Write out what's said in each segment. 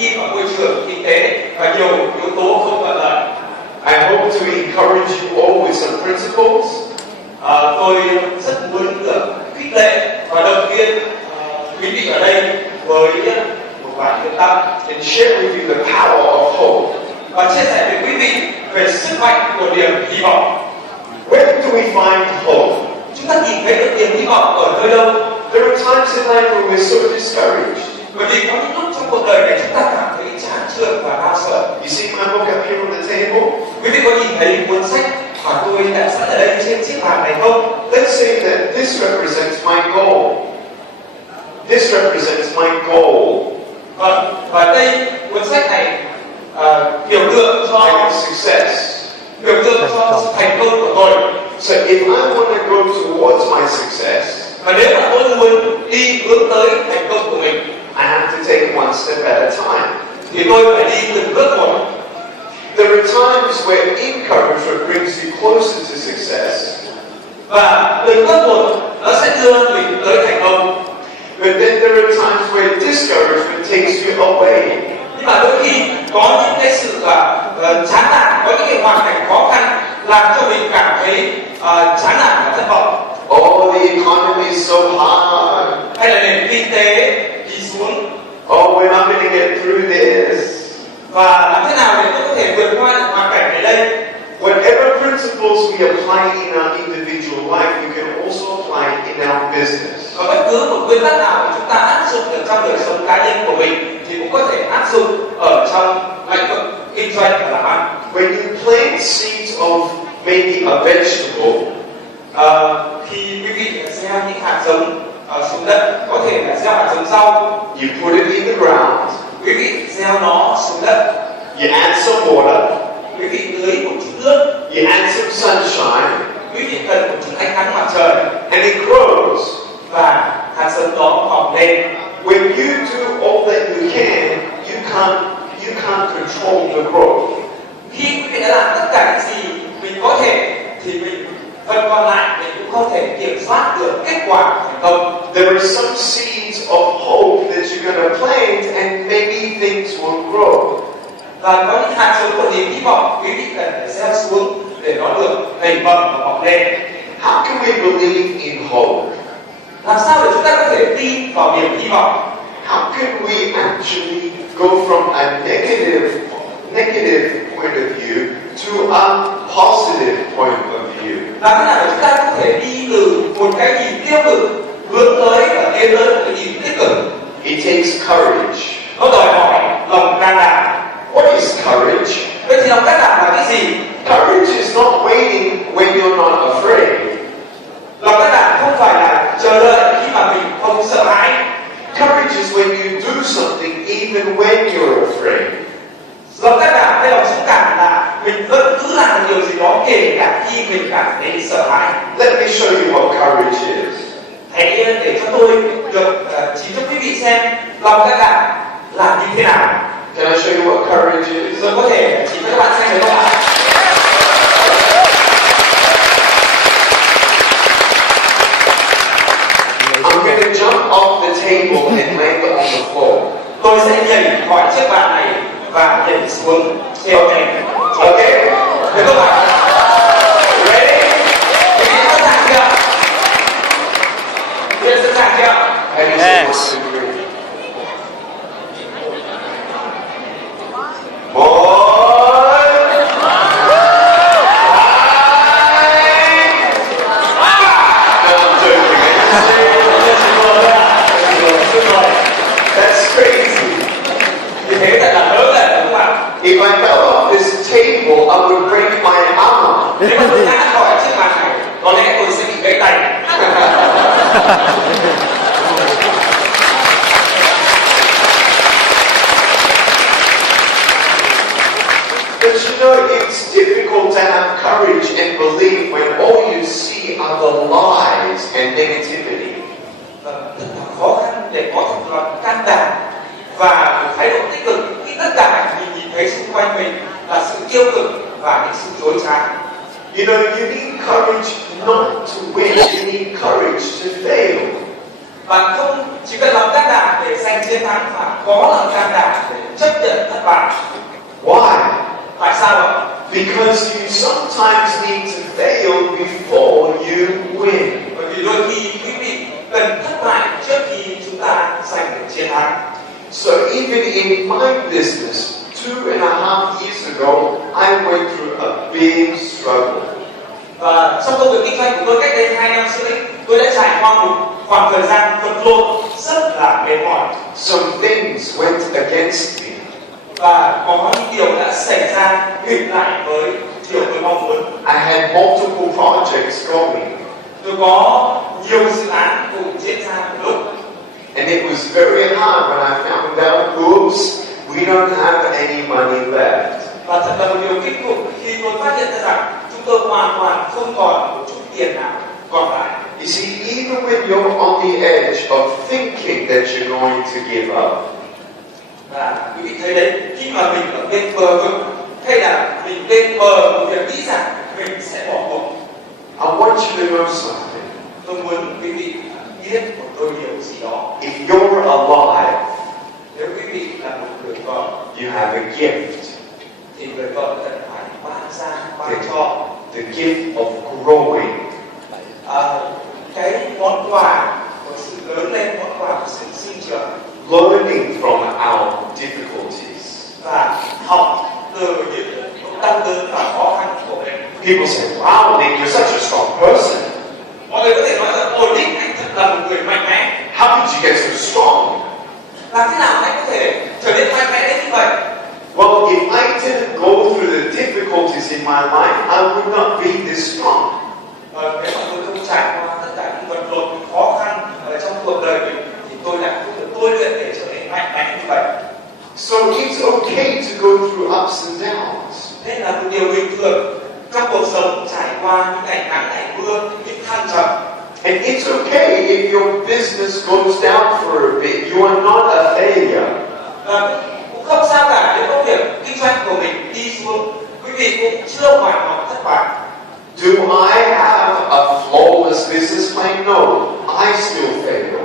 khi mà môi trường kinh tế và nhiều yếu tố không thuận lợi. I hope to encourage you all with some principles. Tôi rất muốn được khích lệ và động viên quý vị ở đây với một vài nguyên tắc and share with you the power of hope. và chia sẻ với quý vị về sức mạnh của niềm hy vọng. Where do we find hope? Chúng ta tìm thấy được niềm hy vọng ở nơi đâu? There are times in life when we're so discouraged. Bởi vì có những lúc trong cuộc đời này chúng ta cảm thấy chán chường và đau sợ. You see my book up here on the table? Quý vị có nhìn thấy cuốn sách mà tôi đã sẵn ở đây trên chiếc bàn này không? Let's say that this represents my goal. This represents my goal. Và đây cuốn sách này biểu tượng cho success. Biểu tượng cho thành công của tôi. So if I want to go towards my success, và nếu mà tôi muốn đi hướng tới thành công của mình, I have to take one step at a time. thì tôi phải đi từng bước một. There are times where encouragement brings you closer to success. Và từng bước một nó sẽ đưa mình tới thành công. But then there are times where discouragement takes you away. Nhưng mà đôi khi có những cái sự chán nản, có những cái hoàn cảnh khó khăn làm cho mình cảm thấy chán nản và thất vọng. Oh, the economy is so hard. Hay là nền kinh tế đi xuống. Oh, we're not going to get through this. Và làm thế nào để tôi có thể vượt qua những hoàn cảnh này đây? Whatever principles we apply in our individual life, we can also apply in our business. Và bất cứ một nguyên tắc nào mà chúng ta áp dụng được trong đời sống cá nhân của mình thì cũng có thể áp dụng ở trong lĩnh vực kinh doanh và làm ăn. When you plant seeds of maybe a vegetable, khi quý vị gieo những hạt giống xuống đất, có thể là gieo hạt giống rau, you put it in the ground, quý vị gieo nó xuống đất, you add some water, quý vị tưới một chút nước, you add some sunshine, quý vị cần một chút ánh nắng mặt trời, and it grows. và hạt giống đó mọc lên. When you do all that you can, you can't control the growth. Khi quý vị đã làm tất cả những gì mình có thể thì mình phần còn lại mình cũng không thể kiểm soát được kết quả thành công. There are some seeds of hope that you're going to plant, and maybe things will grow. Và có những hạt giống của niềm hy vọng quý vị cần phải gieo xuống để nó được nảy mầm và mọc lên. How can we believe in hope? Làm sao để chúng ta có thể tin vào niềm hy vọng? How can we actually go from a negative point of view to a positive point of view? Làm thế nào để chúng ta có thể đi từ một cái nhìn tiêu cực hướng tới và tiến tới một cái nhìn tích cực? It takes courage. Nó đòi hỏi lòng can đảm. What is courage? Vậy thì lòng can đảm là cái gì? Courage is not waiting when you're not afraid. Lòng can đảm không phải là chờ đợi khi mà mình không sợ hãi. Courage is when you do something even when you're afraid. Lòng can đảm hay lòng dũng cảm là mình vẫn cứ làm điều gì đó kể cả khi mình cảm thấy sợ hãi. Let me show you what courage is. Hãy để cho tôi được chỉ cho quý vị xem lòng can đảm là như thế nào. Can I show you what courage is? Tôi có thể chỉ cho các bạn xem được không ạ? I'm going to jump off the table and land on the floor. Tôi sẽ nhảy khỏi chiếc bàn này và nhảy xuống theo này. Okay? Được không ạ? Ready? Quý vị sẵn sàng chưa? Quý vị sẵn sàng chưa? Yes. That's crazy. Như thế thật là lớn rồi đúng không ạ? If I fell off this table, I would break my arm. Nếu mà tôi ngã khỏi chiếc bàn này, có lẽ tôi sẽ bị gãy tay. But you know, it's difficult to have courage and belief when all you see are the lies and negativity. Rất là khó khăn để có một lòng can đảm và một thái độ tích cực khi tất cả mình nhìn thấy xung quanh mình là sự tiêu cực và những sự dối trá. You know, you need courage not to win, you need courage to fail. Bạn không chỉ cần lòng can đảm để giành chiến thắng mà có lòng can đảm để chấp nhận thất bại. Why? Tại sao ạ? Because you sometimes need to fail before you win. Bởi vì đôi khi quý vị cần thất bại trước khi chúng ta giành được chiến thắng. So even in my business, 2.5 years ago, I went through a big struggle. Và trong công việc kinh doanh của tôi cách đây 2 năm rưỡi, tôi đã trải qua một khoảng thời gian vật lộn rất là mệt mỏi. Some things went against me. Và có những điều đã xảy ra nghịch lại với điều tôi mong muốn. I had multiple projects going. Tôi có nhiều dự án cùng diễn ra một lúc. And it was very hard when I found out, oops, we don't have any money left. Và thật là một điều kinh khủng khi tôi phát hiện ra rằng chúng tôi hoàn toàn không còn một chút tiền nào còn lại. You see, even when you're on the edge of thinking that you're going to give up, và quý vị thấy đấy, khi mà mình ở bên bờ vực hay là mình bên bờ của việc nghĩ rằng mình sẽ bỏ cuộc, I want you to know something. tôi muốn quý vị biết một đôi điều gì đó. If you're alive, Nếu quý vị là một người vợ, you have a gift. thì người vợ cần phải ban cho The gift of growing. Cái món quà của sự lớn lên, món quà của sự sinh trưởng, Learning from our difficulties. và học từ những lúc đau đớn và khó khăn của mình. People say, wow, Nick, you're such a strong person. Mọi người có thể nói rằng, ôi Nick, anh thật là một người mạnh mẽ. How did you get so strong? Làm thế nào anh có thể trở nên mạnh mẽ đến như vậy? Well, if I didn't go through the difficulties in my life, I would not be this strong. Nếu mà tôi không trải qua tất cả những vật lộn, những khó khăn ở trong cuộc đời mình, thì tôi lại không được tôi luyện để trở nên mạnh mẽ như vậy. So it's okay to go through ups and downs. Nên là một điều bình thường trong cuộc sống, trải qua những ngày nắng, ngày mưa, những thăng trầm. And it's okay if your business goes down for a bit. You are not a failure. Cũng không sao cả nếu công việc kinh doanh của mình đi xuống, quý vị cũng chưa hoàn toàn thất bại. Do I have a flawless business plan? No, I still fail.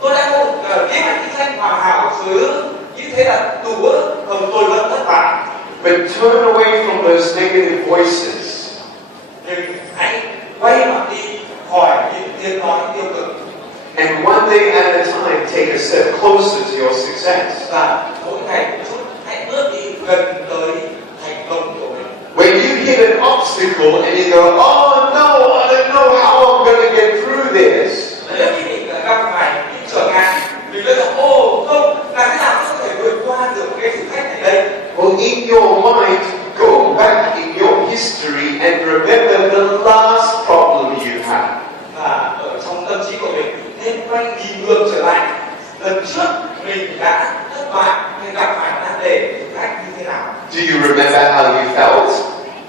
Tôi đã có một kế hoạch kinh doanh hoàn hảo chứ, như thế là đủ không, tôi vẫn thất bại. But turn away from those negative voices. Nhưng hãy quay mặt đi khỏi những tiếng nói tiêu cực. And one day at a time, take a step closer to your success. Và mỗi ngày một chút, hãy bước đi gần tới thành công của mình. When you hit an obstacle and you go, oh no, I don't know how I'm going to get through this. Nếu như mình gặp phải những trở ngại, mình nói rằng, ô không, làm thế nào tôi có thể vượt qua được cái thử thách này đây? Well, in your mind, go back in your history and remember the last problem you had. Và ở trong tâm trí của mình, nên quay nhìn ngược trở lại lần trước mình đã thất bại hay gặp phải nan đề thử thách như thế nào. Do you remember how you felt?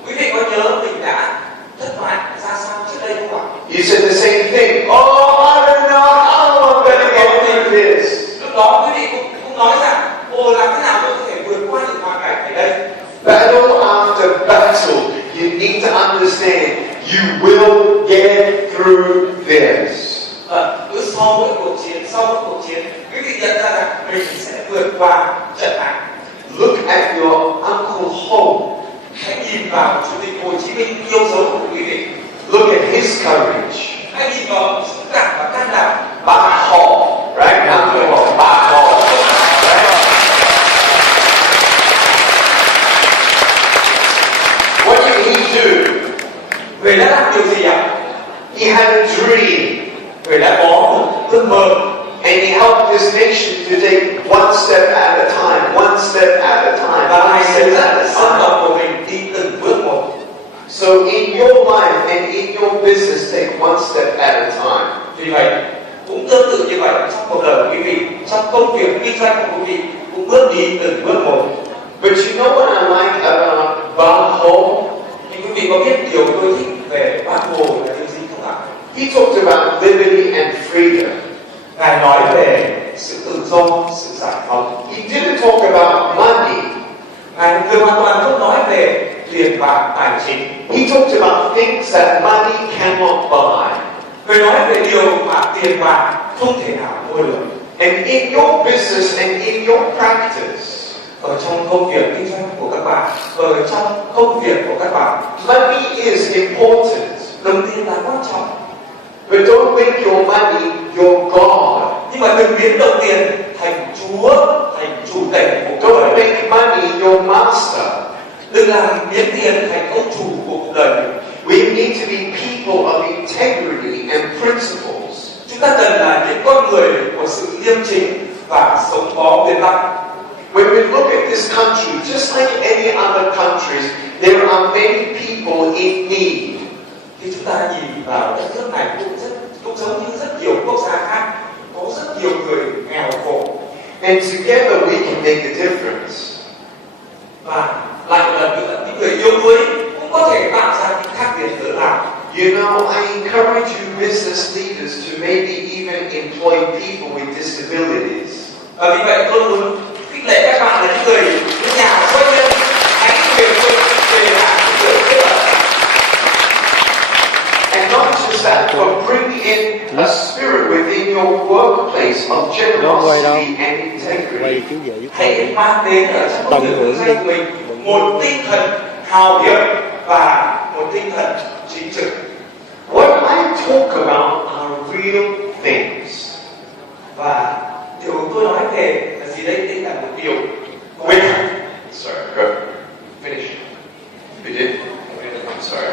Quý vị có nhớ mình đã thất bại ra sao trước đây không ạ? You said the same thing. Oh, I don't know how I'm going to get through this. Lúc đó quý vị cũng nói rằng, ồ làm thế nào tôi có thể vượt qua những hoàn cảnh này đây? Battle after battle, you need to understand you will get through this. Cứ sau mỗi cuộc chiến, quý vị nhận ra rằng mình sẽ vượt qua trận này. Look at your Uncle Ho. Hãy nhìn vào Chủ tịch Hồ Chí Minh yêu dấu của quý vị. Look at his courage. Hãy nhìn vào dũng cảm và can đảm. Bà Ho, right? Uncle Ho, bà Ho. What did he do? Người đã làm điều gì ạ? He had a dream. Người đã có một ước mơ. And he helped this nation to take one step at a time, one step at a time, Và one Ngài step dẫn at a dân time. tộc của mình đi từng bước một. So in your life and in your business, take one step at a time. Vì vậy, cũng tương tự như vậy trong cuộc đời của quý vị, trong công việc kinh doanh của quý vị, cũng bước đi từng bước một. But you know what I like about Bach Ho? Nhưng quý vị có biết điều tôi thích về Bác Hồ là điều gì không ạ? He talked about liberty and freedom. Ngài nói về sự tự do, sự giải phóng. He didn't talk about money. Ngài hoàn toàn không nói về tiền bạc tài chính. He talked about things that money cannot buy. Ngài nói về điều mà tiền bạc không thể nào mua được. And in your business and in your practice, ở trong công việc kinh doanh của các bạn, ở trong công việc của các bạn, money is important. đồng tiền là quan trọng. But don't make your money your God. Nhưng mà đừng biến đồng tiền thành Chúa, thành chủ tể của cuộc Don't đời. make money your master. Đừng làm biến tiền thành ông chủ của cuộc đời. We need to be people of integrity and principles. Chúng ta cần là những con người của sự liêm chính và sống có nguyên tắc. When we look at this country, just like any other countries, there are many people in need. Khi chúng ta nhìn vào đất nước này cũng giống như rất nhiều quốc gia khác, có rất nhiều người nghèo khổ. And together we can make a difference. Và lại một lần nữa, những người yếu đuối cũng có thể tạo ra những khác biệt lớn lao. You know, I encourage you business leaders to maybe even employ people with disabilities. Và vì vậy tôi muốn khích lệ các bạn là những người, những nhà doanh nhân, hãy về làm những người khuyết tật. And not just that, but bring in a spirit within your workplace of generosity and integrity. Hãy mang đến ở trong công việc kinh doanh của mình một tinh thần hào hiệp và một tinh thần chính trực. What I talk about are real things. Và điều tôi nói về là gì đây? Đây là một điều When sorry, go finish. You did? I'm sorry.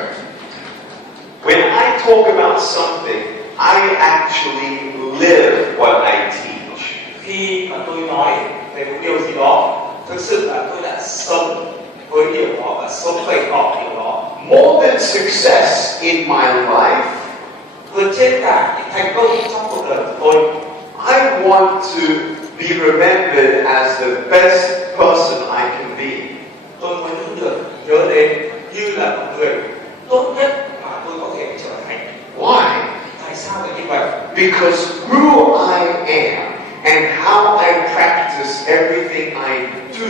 When I talk about something, I actually live what I teach. Khi mà tôi nói về một điều gì đó, thực sự là tôi đã sống với điều đó và sống bày tỏ điều đó. More than success in my life, vượt trên cả những thành công trong cuộc đời của tôi, I want to be remembered as the best person I can be. Tôi muốn được nhớ đến như là một người tốt nhất mà tôi có thể trở thành. Why? Tại sao lại như vậy? Because who I am and how I practice everything I do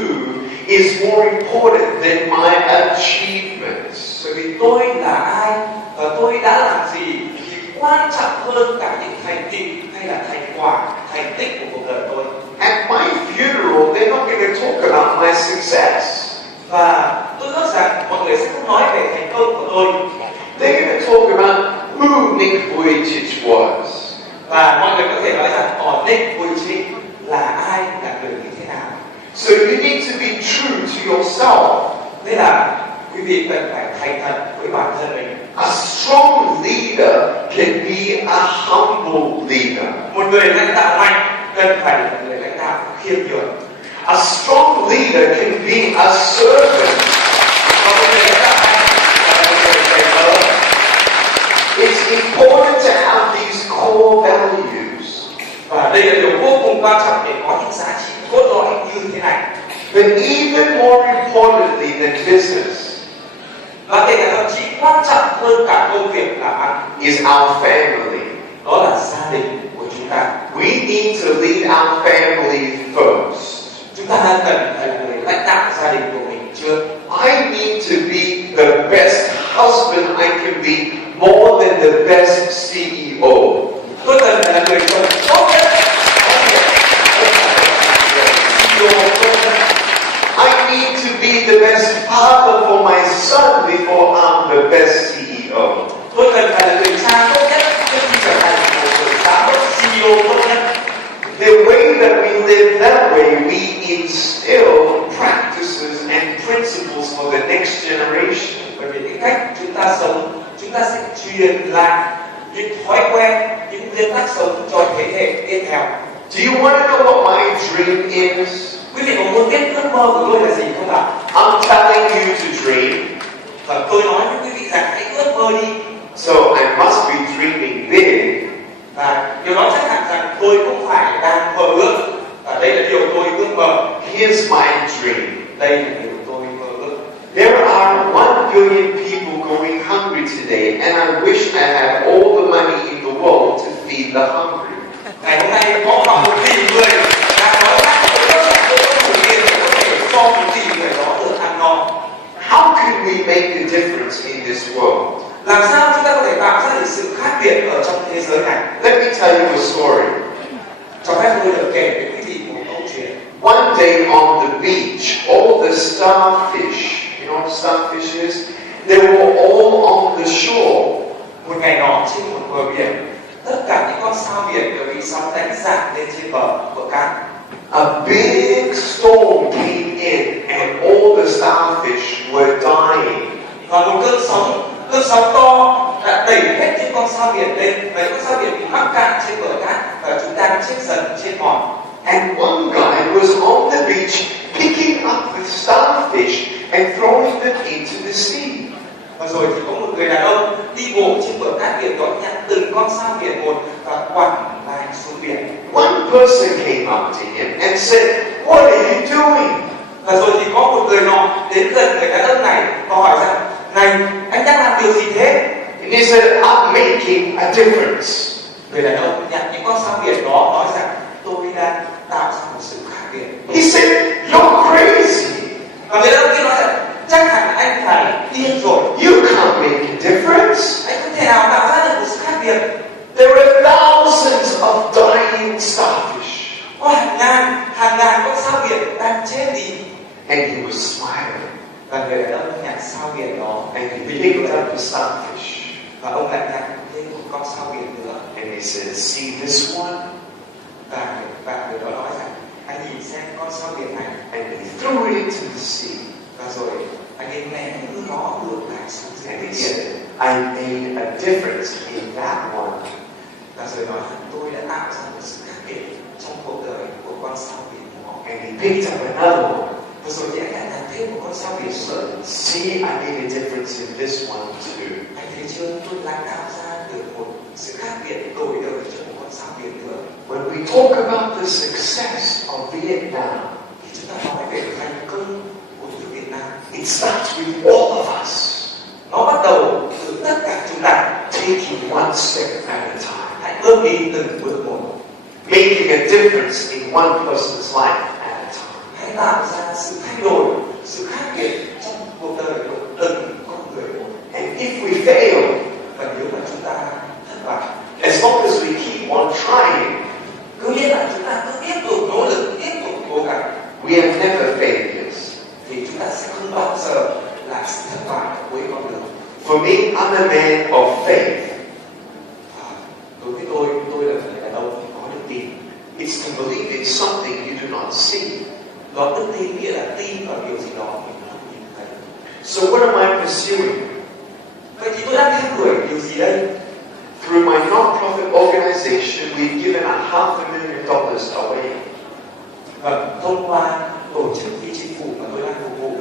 is more important than my achievements. Bởi vì tôi là ai và tôi đã làm gì thì quan trọng hơn cả những thành tựu hay là thành quả, thành tích của cuộc đời tôi. At my funeral, they're not going to talk about my success. Và tôi ước rằng mọi người sẽ không nói về thành công của tôi. They're going to talk about who Nick Vujicic was. Và mọi người có thể nói rằng Nick Vujicic là ai, là người như thế nào. So you need to be true to yourself. Nên là quý vị cần phải thành thật với bản thân mình. A strong leader can be a humble leader. Một người lãnh đạo mạnh cần phải là người lãnh đạo khiêm nhường. A strong leader can be a servant. Và một người lãnh đạo mạnh là một người dạy dỗ. It's important to have these core values. Và đây là điều vô cùng quan trọng để có những giá trị cốt lõi như thế này. But even more importantly than business, và kể cả thậm chí quan trọng hơn cả công việc làm ăn, is our family. đó là gia đình của chúng ta. We need to lead our family first. Chúng ta cần phải là người lãnh đạo gia đình của mình trước. I need to be the best husband I can be, more than the best CEO. Tôi cần phải là người chồng tốt nhất có thể hơn là CEO tốt nhất. I need to be the best father for my son before I'm the best CEO. Tôi cần phải là người cha tốt nhất trước khi trở thành một người giám đốc CEO tốt nhất. The way that we live that way, we instill practices and principles for the next generation. Bởi vì cái cách chúng ta sống, chúng ta sẽ truyền lại những thói quen, những nguyên tắc sống cho thế hệ tiếp theo. Do you want to know what my dream is? Quý vị có muốn biết ước mơ của tôi là gì không ạ? I'm telling you to dream. Và tôi nói với quý vị rằng hãy ước mơ đi. So I must be dreaming big. Và điều đó chắc hẳn rằng tôi cũng phải đang mơ ước. Và đây là điều tôi ước mơ. Here's my dream. Đây là điều tôi mơ ước. There are 1 billion people going hungry today, and I wish I had all the money in the world to feed the hungry. Ngày hôm nay có khoảng 1 tỷ người đang đói khát, tôi rất là có đủ tiền để có thể cho 1 tỷ người đó được ăn no. How can we make a difference in this world? Làm sao chúng ta có thể tạo ra được sự khác biệt ở trong thế giới này? Let me tell you a story. Cho phép tôi được kể với quý vị một câu chuyện. One day on the beach, all the starfish, you know what starfish is? They were all on the shore. Một ngày nọ trên một bờ biển, tất cả những con sao biển đều bị sóng đánh rạc lên trên bờ cát. A big storm came in and all the starfish were dying. Và một cơn sóng to đã đẩy hết những con sao biển lên, và những con sao biển bị mắc cạn trên bờ cát và chúng đang chết dần trên mòn. And one guy was on the beach picking up the starfish and throwing them into the sea. Và rồi thì có một người đàn ông đi bộ trên bờ cát biển đó, nhặt từng con sao biển một và quẳng lại xuống biển. One person came up to him and said, "What are you doing?" Và rồi thì có một người nọ đến gần người đàn ông này và hỏi rằng, này, anh đang làm điều gì thế? And he said, "I'm making a difference." Người đàn ông nhặt những con sao biển đó nói rằng, tôi đang tạo ra một sự khác biệt. He said, "You're crazy. Và người đàn ông kia nói rằng, chắc hẳn anh phải điên rồi. You can't make a difference. Anh không thể nào tạo ra được một sự khác biệt. There are thousands of dying starfish." Có hàng ngàn con sao biển đang chết đi. And he was smiling. Và người đàn ông nhặt sao biển đó, And he picked up the starfish. và ông lại nhặt thêm một con sao biển nữa. And he said, "See this one?" Và người đó nói rằng, anh nhìn xem con sao biển này. And he threw it into the sea. Và rồi anh ấy ném nó ngược lại xuống dưới And he biển. said, "I made a difference in that one." Và rồi nói rằng tôi đã tạo ra một sự khác biệt trong cuộc đời của con sao biển đó. And he picked up another one. Và rồi thì anh đã nhặt thêm một con sao biển nữa. See, I made a difference in this one too. Anh thấy chưa, tôi đã tạo ra được một sự khác biệt đổi đời cho một con sao biển nữa. When we talk about the success of Vietnam, Khi chúng ta nói về thành công của nước Việt Nam, it starts with all of us nó bắt đầu từ tất cả chúng ta. taking one step at a time, Hãy bước đi từng bước một. making a difference in one person's life at a time. Hãy tạo ra sự thay đổi, sự khác biệt trong cuộc đời của từng con người một. And if we fail, Và nếu mà chúng ta thất bại, as long as we keep on trying, cứ nghĩa là chúng ta cứ tiếp tục nỗ lực, tiếp tục cố gắng, we are never failures. thì chúng ta sẽ không bao giờ là sự thất bại ở cuối con đường. For me, I'm a man of faith. Đối với tôi là người đàn ông có đức tin. It's to believe in something you do not see. Đó, đức tin nghĩa là tin vào điều gì đó mình không nhìn thấy. So what am I pursuing? Vậy thì tôi đang theo đuổi điều gì đây? Through my non-profit organization, we've given $500,000 away. Vâng, thông qua tổ chức phi chính phủ mà tôi đang phục vụ,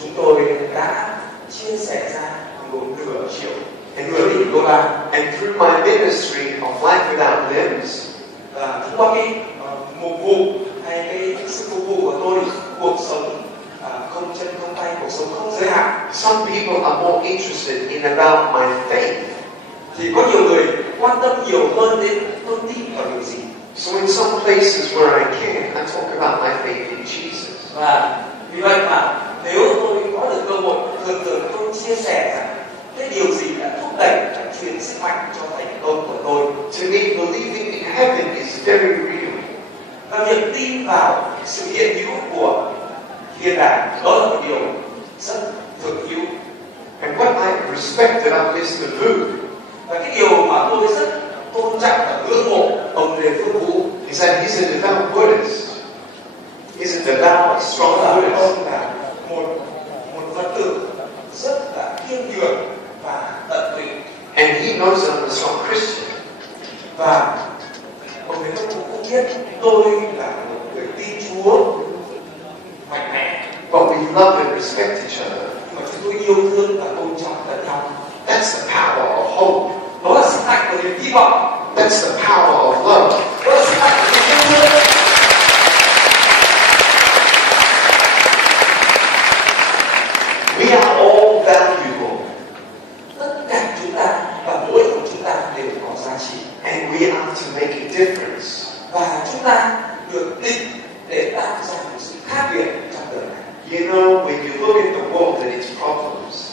chúng tôi đã chia sẻ ra $1 triệu, $1 tỷ. And through my ministry of Life Without Limbs, Và thông qua cái mục vụ hay cái sự phục vụ của tôi, cuộc sống không chân không tay, cuộc sống không giới hạn, some people are more interested in about my faith. thì có nhiều người quan tâm nhiều hơn đến tôi tin vào điều gì. So in some places where I can, I talk about my faith in Jesus. Và vì vậy mà nếu tôi có được cơ hội, thường tôi chia sẻ rằng cái điều gì đã thúc đẩy, đã truyền sức mạnh cho thành công của tôi. To me, believing in heaven is very real. Và việc tin vào sự hiện hữu của thiên đàng, đó là một điều rất thực hữu. And what I respect about Mr. Vu Và cái điều mà tôi rất tôn trọng và ngưỡng mộ ông Lê Phước Vũ is that he's a devout Buddhist. He's a devout, strong là Buddhist. ông là một Phật tử rất là khiêm nhường và tận tụy. And he knows I'm a strong Christian. Và ông Lê Phước Vũ cũng biết tôi là một người tin Chúa mạnh mẽ. But we love and respect each other. Nhưng mà chúng tôi yêu thương và tôn trọng lẫn nhau. That's the power of hope. Đó là sức mạnh của niềm hy vọng. That's the power of love. Đó là sức mạnh của niềm yêu thương. We are all valuable. Tất cả chúng ta và mỗi một chúng ta đều có giá trị. And we have to make a difference. Và chúng ta được định để tạo ra một sự khác biệt trong đời này. You know, when you look at the world and its problems,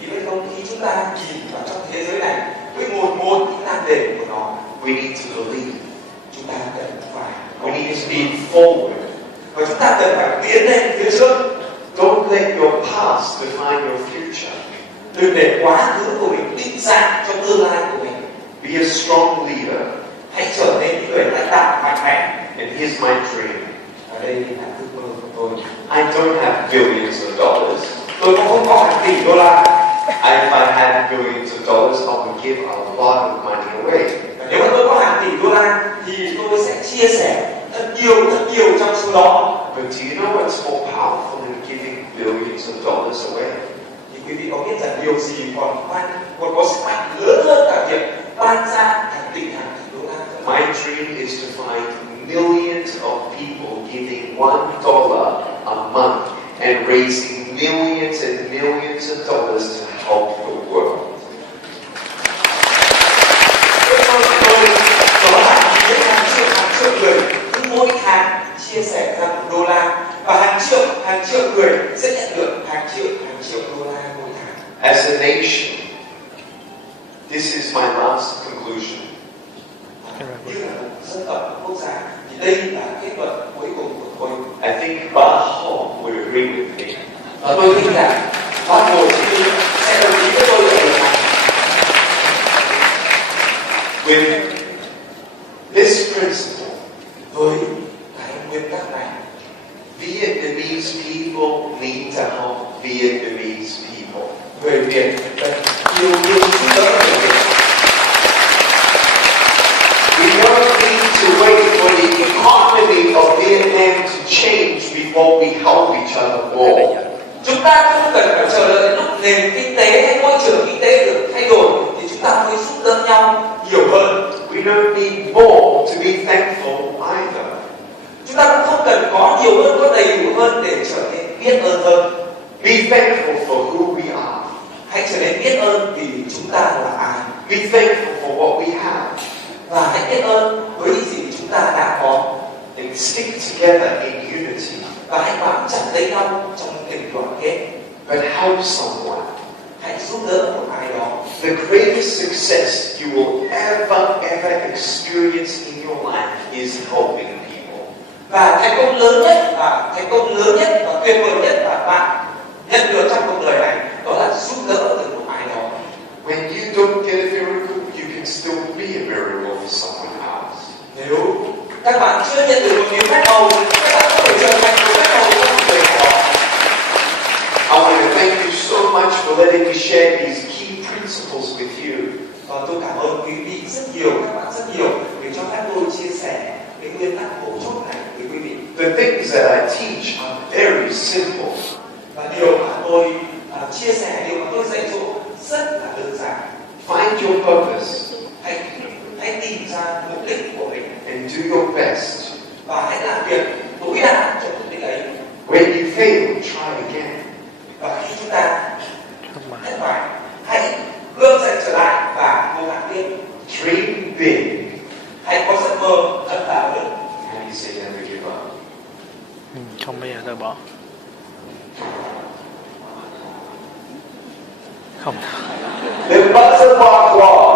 Vì vậy không, khi chúng ta nhìn vào trong thế giới này với một những nan đề của nó, we need to believe. chúng ta cần phải speed forward. Và chúng ta cần phải tiến lên phía trước. Don't let your past define your future. Đừng để quá khứ của mình định dạng cho tương lai của mình. Be a strong leader. Hãy trở nên những người lãnh đạo mạnh mẽ. And here's my dream. Và đây là ước mơ của tôi. I don't have billions of dollars. Tôi cũng không có hàng tỷ đô la. If I had billions of dollars, I would give a lot of money away. Và nếu mà tôi có hàng tỷ đô la thì tôi sẽ chia sẻ thật nhiều trong số đó. But do you know what's more powerful than giving billions of dollars away? Thì quý vị có biết rằng điều gì còn có sức mạnh lớn hơn cả việc ban ra hàng tỷ đô la không? My dream is to find millions of people giving $1 a month and raising millions and millions of dollars to help the world. Đó là hàng triệu người cứ mỗi tháng chia sẻ ra $1 và hàng triệu người sẽ nhận được hàng triệu đô la mỗi tháng. As a nation, this is my last conclusion. Như là một dân tộc quốc gia thì đây là kết luận cuối cùng của tôi. I think Bác Hồ would agree with me. Và tôi tin rằng Bác Hồ sẽ đồng ý với tôi ở điều này. With this principle, Với cái nguyên tắc này, Vietnamese people need to help Vietnamese people. người Việt cần yêu giúp đỡ người Việt. We don't need to wait for the economy of Vietnam to change before we help each other more. Chúng ta không cần phải chờ đợi lúc nền kinh tế hay môi trường kinh tế được thay đổi thì chúng ta mới giúp đỡ nhau nhiều hơn. We don't need more to be thankful either. Chúng ta cũng không cần có nhiều hơn, có đầy đủ hơn để trở nên biết ơn hơn. Be thankful for who we are. Hãy trở nên biết ơn vì chúng ta là ai. Be thankful for what we have. Và hãy biết ơn với những gì chúng ta đã có. And stick together in unity. Và hãy bám chặt lấy nhau trong tình đoàn kết. But help someone. Hãy giúp đỡ một ai đó. The greatest success you will ever experience in your life is helping people. Và thành công lớn nhất và tuyệt vời nhất mà bạn nhận được trong cuộc đời này đó là giúp đỡ từ một ai đó. When you don't get a miracle, you can still be a miracle for someone else. Nếu các bạn chưa nhận được một miếng phép màu, các bạn có thể trở thành một phép màu cho một người nào đó. I want to thank you so much for letting me share these key principles with you. Và tôi cảm ơn quý vị rất nhiều, các bạn rất nhiều vì cho phép tôi chia sẻ cái nguyên tắc mấu chốt này với quý vị. The things that I teach are very simple. Và điều mà tôi chia sẻ, điều mà tôi dạy dỗ rất là đơn giản. Find your purpose Hãy tìm ra mục đích của mình and do your best. và hãy làm việc tối đa cho mục đích ấy. When you fail, try again. Và khi chúng ta thất bại, hãy gượng dậy trở lại và cố gắng tiếp. Dream big. Hãy có giấc mơ thật là lớn. How do you say never give up? Không bao giờ từ bỏ. Không. Đừng bắt giấc mơ của